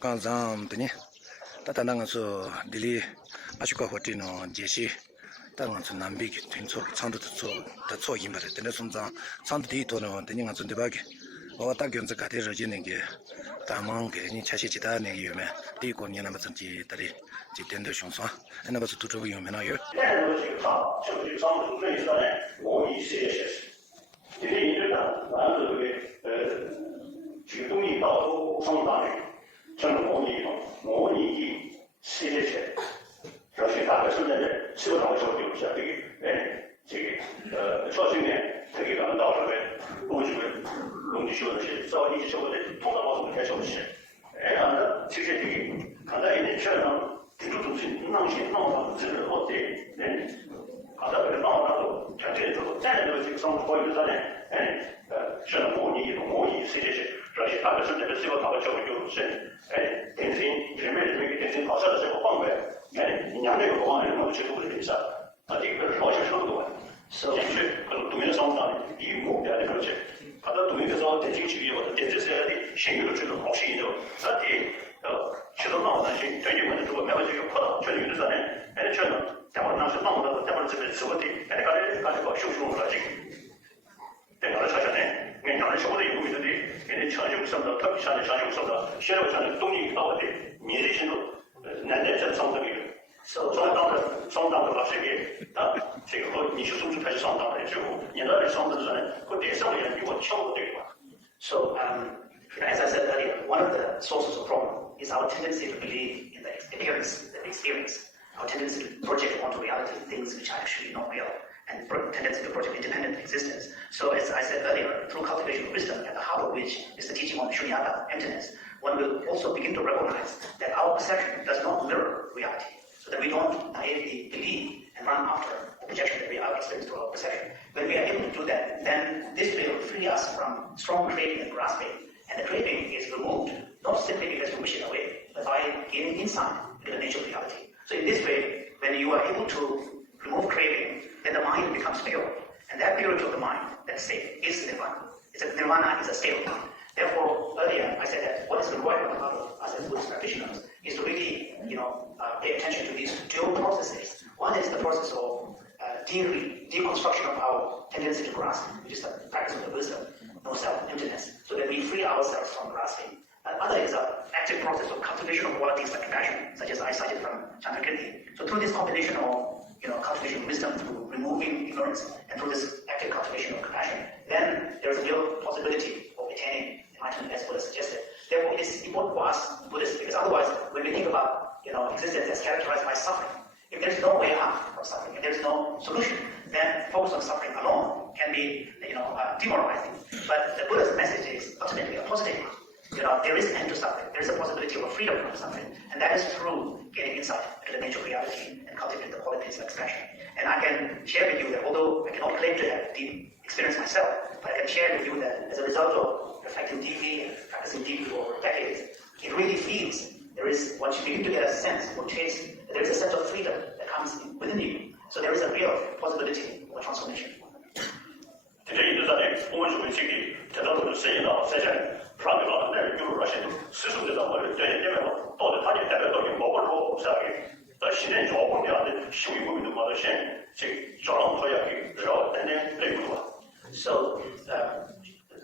강장 드니 따다나가서 딜리 아슈카 호티노 제시 따가서 남비기 된소 창도 더 임바를 되는 손장 창도 뒤도는 되는 건 대박이 어다 견적 같이 저지는 게 다망게 니 차시 지다네 유메 뒤고 니나 무슨 지들이 지된도凶杀 那么是都这个有没有有就是商务这一段呢模拟事业学习今天一直呢完了这个东西到都上大学这种模拟事业学而且大概是在这基本上说有些创新年这个刚到了过去龙地修的是早一些修的通常我们开始是然后呢其实这个看到一点事呢这种东西弄些弄法这个好的好的弄法都全这种在这个上所有的呢是模拟事业学而且大概是这个时候大概就就是电信前面那个电信考试的时候放过来你娘这个往人们去读的比赛这个是好些收入进去可能读研上上以目标的而且他的读研的时候电信企业或者电子产业的新有这种好新的其实闹的是对你们如果没有这个扩大确实有的时候呢确实在我那是弄的在我这边是问题刚才搞修了这个对我的查询呢你当然是我的有的给强就什么特别强就什么现在我想东西到的你的程度难在这上这个上当的话是给这个和你是组织开始上当的之后你那里上当的时候呢和电商的人比我强的这个 So as I said earlier, one of the sources of problem is our tendency to believe in the experience, our tendency to project onto reality things which are actually not real, and tendency to project independent existence. So as I said earlier, through cultivation of wisdom, at the heart of which is the teaching on Shunyata, emptiness, one will also begin to recognize that our perception does not mirror reality, so that we don't naively believe and run after the projection that we are experiencing through our perception. When we are able to do that, then this will free us from strong craving and grasping, and the craving is removed, not simply because we wish it away, but by gaining insight into the nature of reality. So in this way, when you are able to remove craving, then the mind becomes pure. And that purity of the mind, that state, is nirvana. Nirvana is a state of mind. Therefore, earlier I said that what is required of us as Buddhist practitioners is to really, pay attention to these dual processes. One is the process of deconstruction of our tendency to grasp, which is the practice of the wisdom, no self, emptiness, so that we free ourselves from grasping. Other is an active process of cultivation of qualities like compassion, such as I cited from Chandrakirti. So through this combination of cultivation of wisdom, through removing ignorance, and through this active cultivation of compassion, then there is a real possibility of attaining enlightenment as Buddha suggested. Therefore, it is important for us Buddhists, because otherwise, when we think about existence as characterized by suffering, if there is no way out of suffering, if there is no solution, then focus on suffering alone can be demoralizing. But the Buddha's message is ultimately a positive one. There is an end to suffering. There is a possibility of freedom from suffering. And that is through gaining insight into the nature of reality and cultivating the qualities of expression. And I can share with you that although I cannot claim to have deep experience myself, but I can share with you that as a result of reflecting deeply and practicing deeply for decades, it really feels once you begin to get a sense or taste, there is a sense of freedom that comes within you. So there is a real possibility of a transformation. 这一直在我们是会经历，这当中实验到在这上面了，那有那些实数的我们这些这边到底他就代表到底包括说下个在新年招工这样的修育工的话，先这招让他也给让等等内容吧。So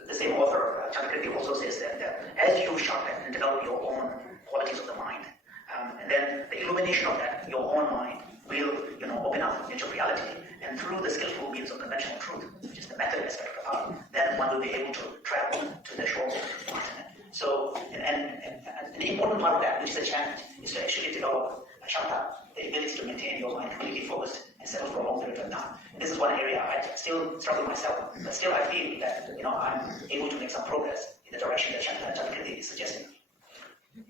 the same author, Chandrakirti, also says that as you sharpen and develop your own qualities of the mind, and then the illumination of that, your own mind, will open up into reality, and through the skillful means of conventional truth, which is the method aspect of the art, then one will be able to travel to the shores of enlightenment. So, and an important part of that, which is a challenge, is to actually develop a shanta, the ability to maintain your mind completely focused and settled for a long period of time. And this is one area I still struggle myself, but still I feel that I'm able to make some progress in the direction that Chandrakirti is suggesting.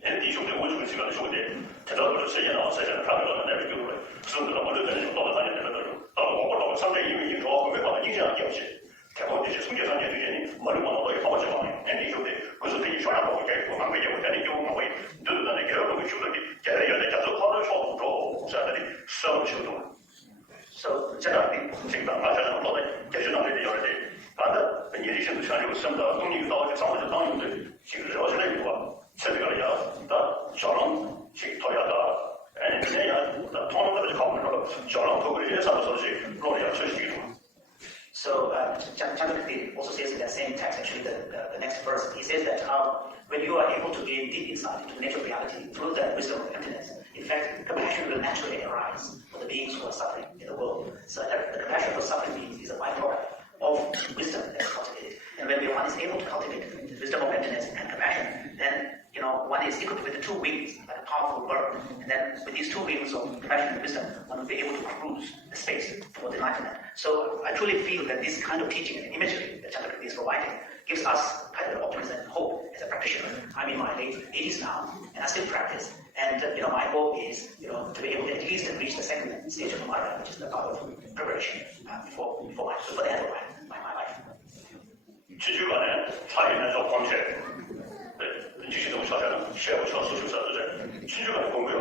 弟兄们，我就这个兄弟，这都是实验到实践上面了，那边就是甚至了我这人到了3年这个都是，到了我到了3年，因为说后面把它影响掉去，开放这些从业3年这些人，没人往那里跑去方面，弟兄们，不是等于说让我给我们业务在那就我们就是在那给我们修的，现在原来叫做好多少做现在的生修动。So 这样这个马上到了，就是让这个要的，反正你的现在全球什么的东西到这上面就当用的，就是说现在有啊。 这个要的 same text, actually, the next verse. He says that when you are able to gain deep insight into the nature of reality through the wisdom of emptiness, in fact, compassion will naturally arise for the beings who are suffering in the world. So the compassion for suffering beings is a byproduct of wisdom that is cultivated. And when one is able to cultivate the wisdom of emptiness and compassion, then one is equipped with the two wings, like a powerful bird. And then with these two wings of compassion and wisdom, one will be able to cruise the space toward enlightenment. So I truly feel that this kind of teaching and imagery that Chandrakirti is providing gives us kind of optimism and hope as a practitioner. I'm in my late 80s now, and I still practice. And my hope is to be able to at least reach the second stage of my life, which is the part of preparation before the end of my life. 继续把呢，他也能做光线，继续从小家呢，社会上social service，继续把公共，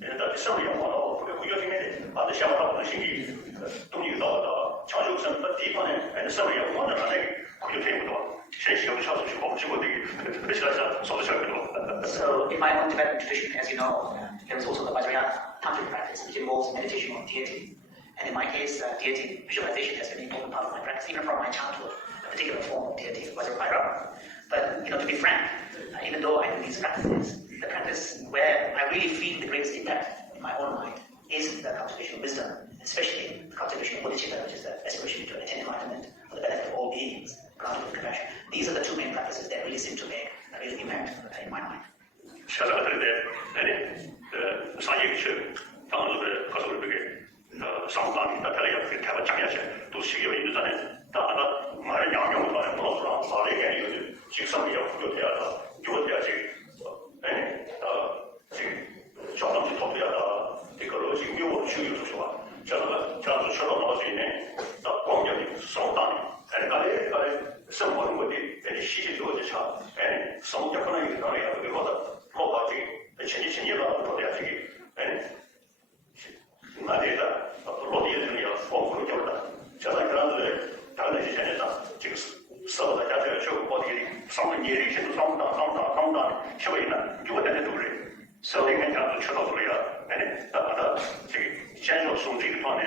但社会上往到不给不要紧的，把这想法我们心里，东西到强修生的地方呢，社会上往到那里，可就听不到，现在有小出去，我们去过的，而且是说的小不多。So in my own Tibetan tradition, as you know, there is also the Vajrayana tantric practice, which involves meditation on deity. And in my case, deity visualization has been an important part of my practice, even from my childhood. Particular form of deity, Vajrayana. But to be frank, even though I do these practices, the practice where I really feel the greatest impact in my own mind is the cultivation of wisdom, especially the cultivation of bodhicitta, which is the aspiration to attain enlightenment for the benefit of all beings, grounded in compassion. These are the two main practices that really seem to make a real impact in my mind. 下来这里上一个去，当时的告诉我这个上班的，他要给台湾讲下去，都是有一个在那。 当然了，马上养用的，不能说让法律研究的，这个上面有这样的，有这样这个交通去投票的，这个逻辑没有需要就是话，这样子说到老师呢，光脚的上当的，刚才生活中的细节做的差，生活可能有当然要给好到这个前几了，做的这个那这个落地这个要丰富的的，像那个样子。 他那些现在这个社会大家这个社会话题里，上面年龄线都上不到，所以呢，就会在那种人，所以人家就吃到这里了，这个先说从这个方面，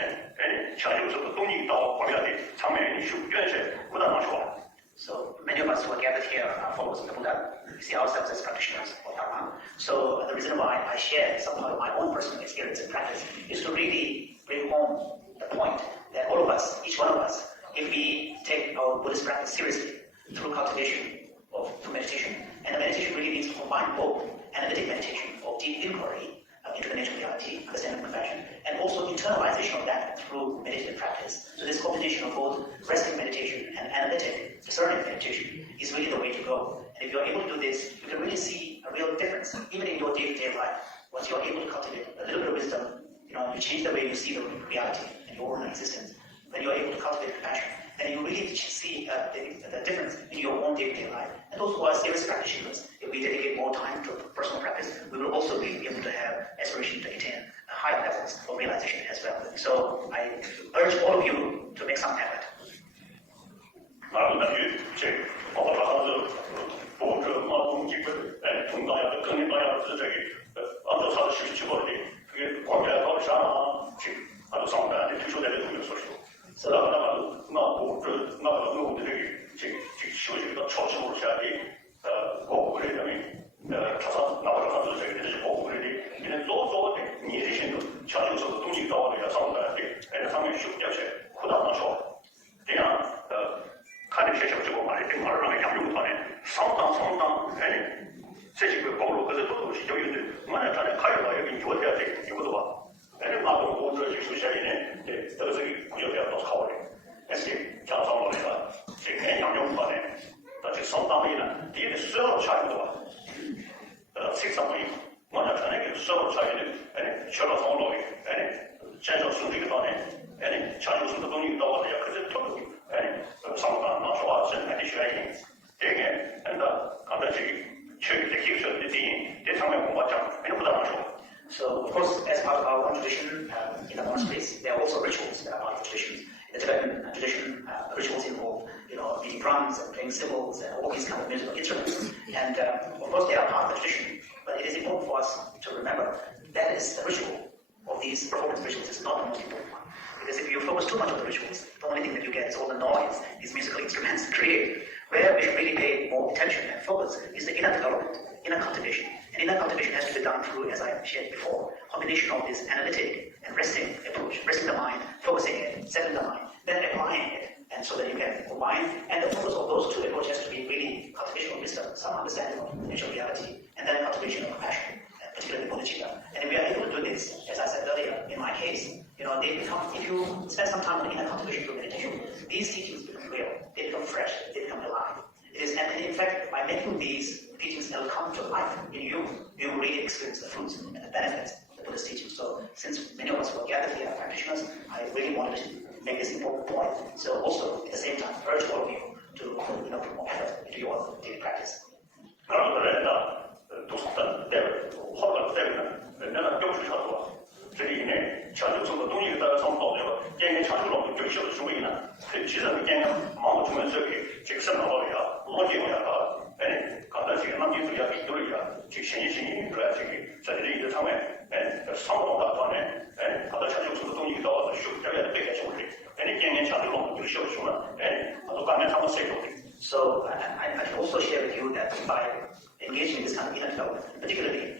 强就是东西到后面的场面修原是不大能说。So many of us who are gathered here are followers of the Buddha. We see ourselves as practitioners of Dharma. So the reason why I share some part of my own personal experience and practice is to really bring home the point that all of us, each one of us, if we take our Buddhist practice seriously through cultivation through meditation, and the meditation really means to combine both analytic meditation of deep inquiry into the nature of reality, understanding of compassion, and also internalization of that through meditative practice. So this combination of both resting meditation and analytic, discerning meditation is really the way to go. And if you're able to do this, you can really see a real difference, even in your day-to-day life. Once you're able to cultivate a little bit of wisdom, you change the way you see the reality and your own existence. When you're able to cultivate compassion, then you really see the difference in your own day-to-day life. And those who are serious practitioners, if we dedicate more time to personal practice, we will also be able to have aspiration to attain higher levels of realization as well. So I urge all of you to make some effort. Because if you focus too much on the rituals, the only thing that you get is all the noise these musical instruments create. Where we should really pay more attention and focus is the inner development, inner cultivation. And inner cultivation has to be done through, as I shared before, combination of this analytic and resting approach, resting the mind, focusing it, settling the mind, then applying it, and so that you can combine. And the focus of those two approaches has to be really cultivation of wisdom, some understanding of potential reality, and then cultivation of compassion, particularly bodhicitta. And if we are able to do this, as I said earlier, in my case, they become, if you spend some time on inner cultivation through meditation, these teachings become real, they become fresh, they become alive. And in fact, by making these teachings come to life in you, you really experience the fruits and the benefits of the Buddha's teachings. So since many of us who are gathered here are practitioners, I really wanted to make this important point. So also, at the same time, urge all of you to put more effort into your daily practice. So I can also share with you that by engaging in this kind of inner development, particularly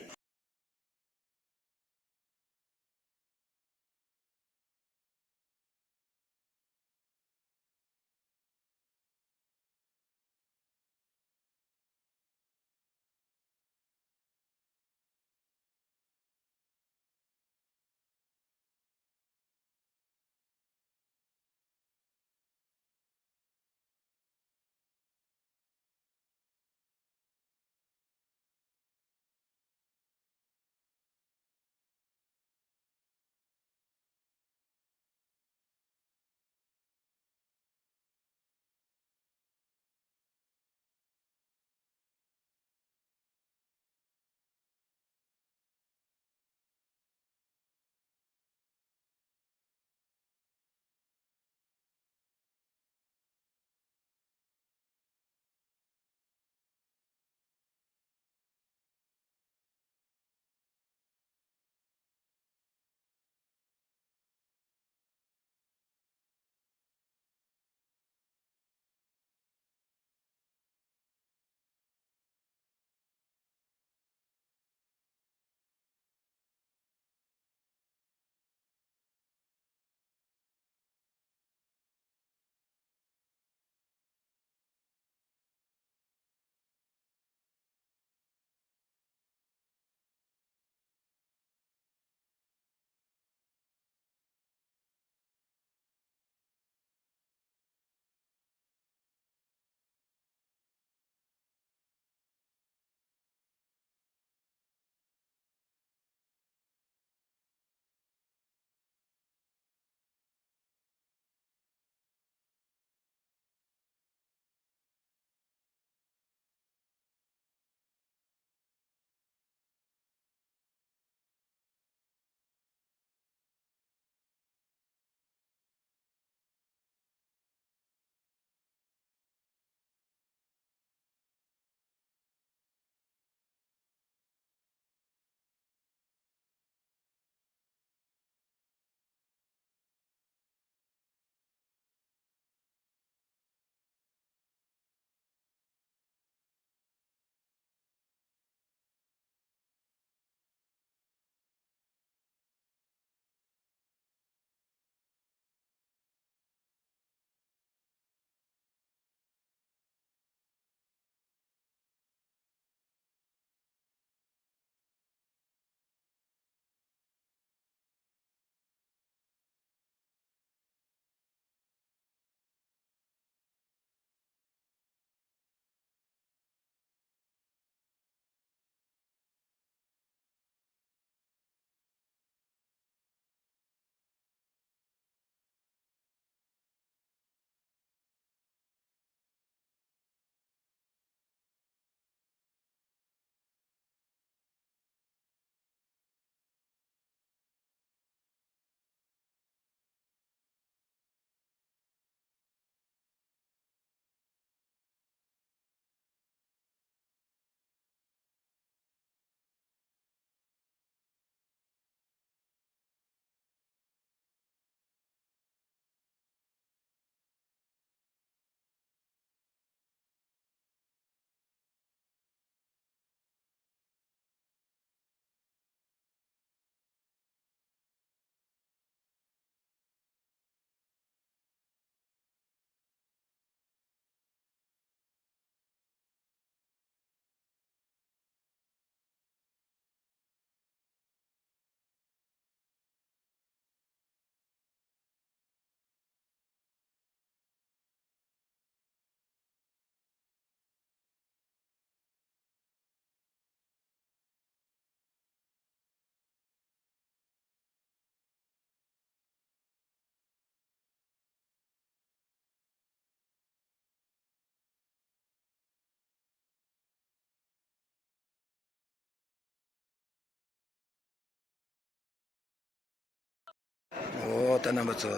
오 다나마서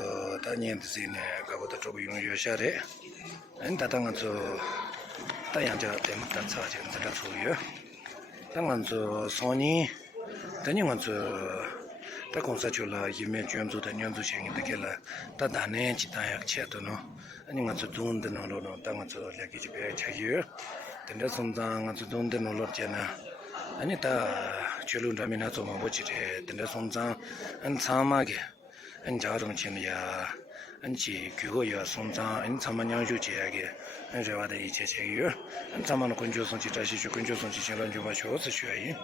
다니엔드시네 가보다 조금 용요샤래 엔다당한서 다양자 때문에 차지 진짜 좋아요 당한서 소니 다니면서 다 공사줄라 이메 주연조다 년조생인데 kell라 다 다네 지다약 체도노 아니면서 돈드노로 당한서 여기 집에 차기요 근데 손장한서 돈드노로 잖아 아니 다 줄운다미나 좀 뭐지래 근데 손장 안 참하게 안 자동 침이야 안지 그거야 손장 안 참만양 주제하게 안 저와다 이제 제요 안 참만은 건조성 지자시 건조성 지자란 좀 하셔서 쉬어요